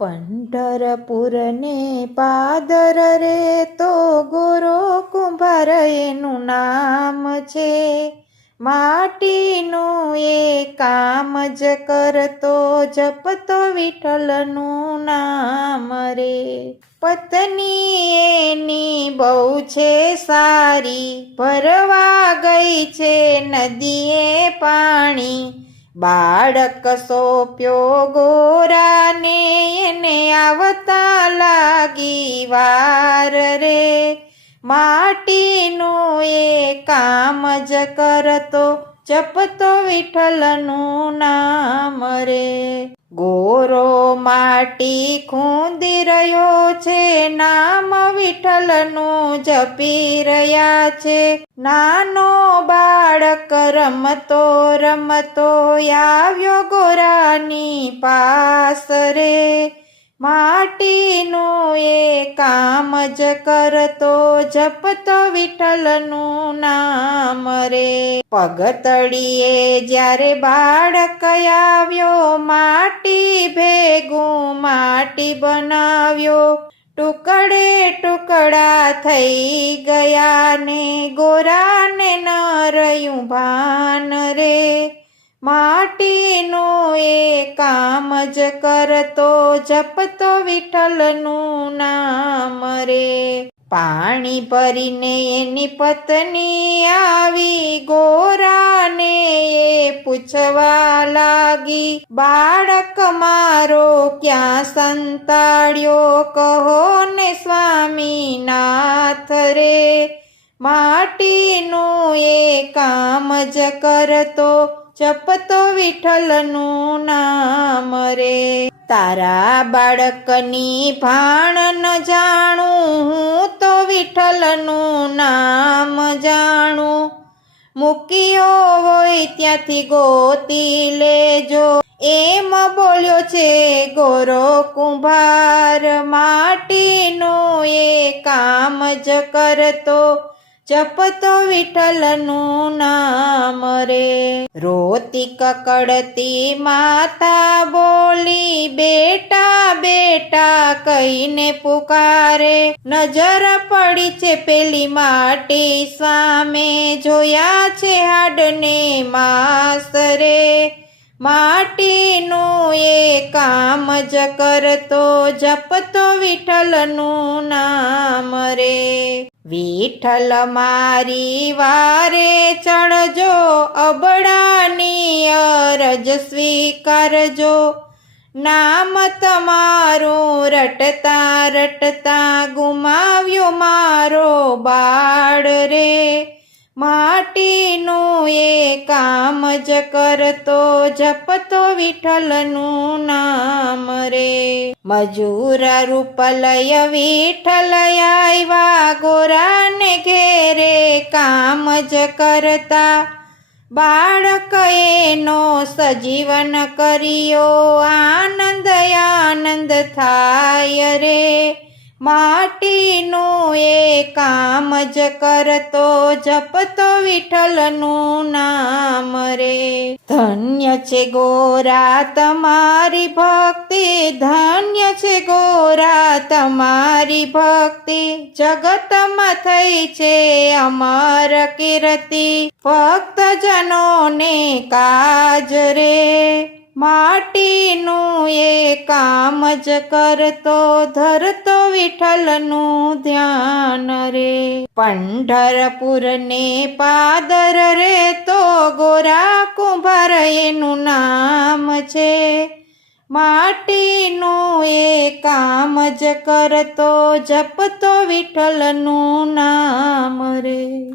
પંઢરપુરને પાદર રે તો ગોરો કુંભાર એનું નામ છે. માટીનું એ કામ જ કરતો જપતો વિઠ્ઠલનું નામ રે. પત્ની એની બહુ છે સારી, ભરવા ગઈ છે નદીએ પાણી. બાળક સોંપ્યો ગોરાને, એને આવતા લાગી વાર રે. માટીનું એ કામ જ કરતો જપતો વિઠ્ઠલનું નામ રે. ગોરો માટી ખૂંદી રહ્યો છે, નામ વિઠ્ઠલનું જપી રહ્યા છે. નાનો બાળક રમતો રમતો આવ્યો ગોરાની પાસ રે. માટીનું એ કામ જ કરતો જપતો વિઠ્ઠલનું નામ રે. પગતળીએ જ્યારે બાળક આવ્યો, માટી ભેગું માટી બનાવ્યો. ટુકડે ટુકડા થઈ ગયા ને ગોરાને ન રહ્યું ભાન રે. માટીનું એ કામ જ કરતો જપતો વિઠ્ઠલનું નામ રે. પાણી ભરીને એની પત્ની આવી, ગોરાને એ પૂછવા લાગી, બાળક મારો ક્યાં સંતાડ્યો, કહો ને સ્વામીનાથ રે. માટીનું એ કામ જ કરતો જપતો વિઠ્ઠલનું નામ રે. તારા બાળકની ભાણ ન જાણું, હું તો વિઠ્ઠલનું નામ જાણું. મૂક્યો હોય ત્યાંથી ગોતી લેજો, એમ બોલ્યો છે ગોરો કુંભાર. માટીનું એ કામ જ કરતો જપતો વિઠ્ઠલનું નામ રે. રોતી કકડતી માતા બોલી, બેટા બેટા કહીને પુકારે. નજર પડી છે પેલી માટી સામે, જોયા છે હાડને માંસ રે. માટીનું એ કામ જ કરતો જપતો વિઠ્ઠલનું નામ રે. વિઠ્ઠલ મારી વારે ચડજો, અબડાની અરજ સ્વીકારજો. નામ તમારું રટતા રટતા ગુમાવ્યો મારો બાળ રે. માટીનું એ કામ જ કરતો જપતો વિઠ્ઠલનું નામ રે. મજૂર રૂપ લય વિઠ્ઠલ આવ્યા, ગોરાને ઘેરે કામ જ કરતા. બાળક એનો સજીવન કર્યો, આનંદ આનંદ થાય રે. માટીનું એ કામ જ કરતો જપતો વિઠ્ઠલનું નામ રે. ધન્ય છે ગોરા તમારી ભક્તિ, ધન્ય છે ગોરા તમારી ભક્તિ. જગતમાં થઈ છે અમર કીર્તિ, ભક્તજનોને કાજ રે. માટીનું એ કામ જ કરતો ધરતો વિઠ્ઠલનું ધ્યાન રે. પંઢરપુરને પાદર રે તો ગોરા કુંભાર એનું નામ છે. માટીનું એ કામ જ કરતો જપતો વિઠ્ઠલનું નામ રે.